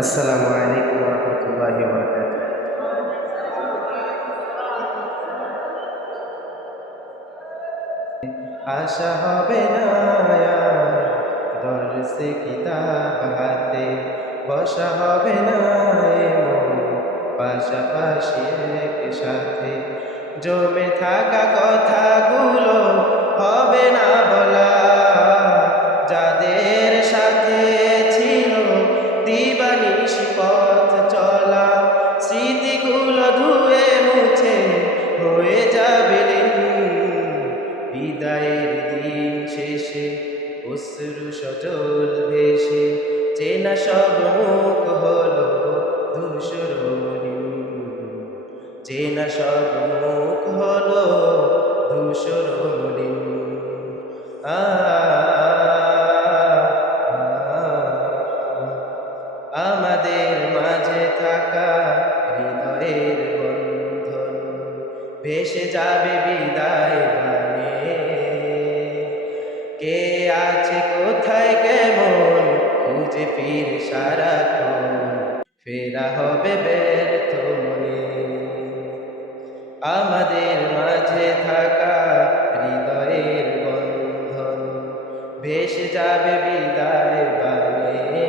আসসালামু আলাইকুম ওয়া রাহমাতুল্লাহি ওয়া বারাকাতুহু। আশা হবে না আর দরসে কিতাব হাতে, বসা হবে না এমন পাশাপাশি একসাথে। জমে থাকা কথাগুলো হবে না বলা, যাদের সাথে ছিল দিবানিশি পথ চলা, স্মৃতিগুলো ধুয়ে মুছে হয়ে যাবে লীন। বিদায়ের দিন শেষে অশ্রু সজল ভেসে, চেনা সব মুখ হলো ধূসর মলিন। চেনা সব মুখ হলো ধূসর মলিন। আ আমাদের মাঝে থাকা হৃদয়ের বন্ধন ভেসে যাবে বিদায় গানে। কে আছে কোথায় কেমন খুঁজে ফিরে সারাক্ষণ, ফেরা হবে ব্যর্থ মনে। আমাদের মাঝে থাকা হৃদয়ের বন্ধন ভেসে যাবে বিদায় বানে।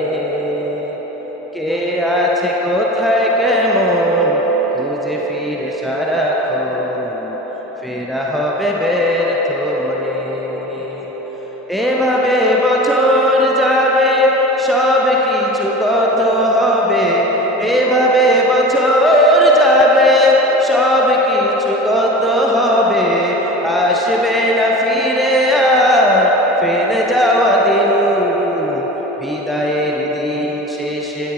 কে আছে কোথায় কেমন খুঁজে ফিরে সারাক্ষণ, ফেরা হবে ব্যর্থ মনে। এভাবে বছর যাবে, সব কিছু কত হবে। এভাবে বছর যাবে, সব কিছু কত হবে। আসবে না ফিরে আর ফেলে যাওয়া দিন। বিদায়ের দিন শেষে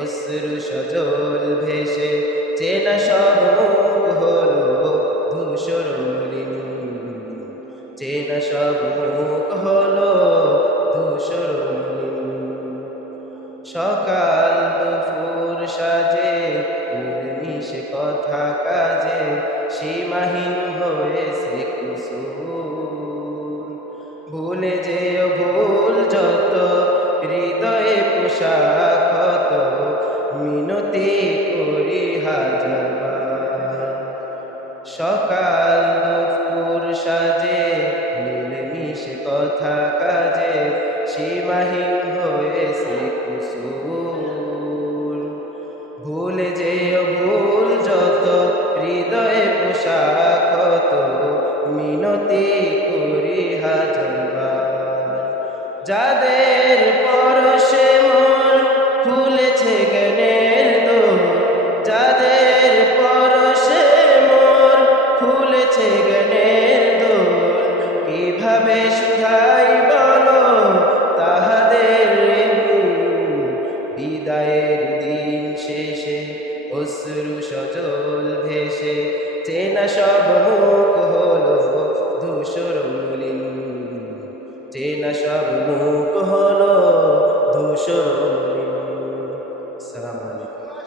অশ্রু সজল ভেসে, চেনা সব মুখ হলো ধূসর মলিন। চেনা সব মুখ হলো ধূসর মলিন। সকাল দুপুর সাজে মিলেমিশে কথা কাজে, সীমাহীন হয়েছে কুসুম। ভুলে যেও ভুল যত, হৃদয়ে পোষা ক্ষত, মিনতি করি হাজারবার। সকাল দুপুর সাজে মিলেমিশে কথা কাজে, সীমাহীন হয়েছে কুসুর। ভুলে যেও ভুল যত, হৃদয়ে পোষা ক্ষত, মিনতি করি হাজারবার। যাদের পরশে মন খুলেছে জ্ঞানের দোর, যাদের পরশে মন খুলেছে জ্ঞানের দোর, কিভাবে শুধাই বলো তাহাদের ঋণ। বিদায়ের দিন শেষে অশ্রু সজল ভেসে, চেনা সব মুখ হলো ধূসর মলিন। চেনা সব মুখ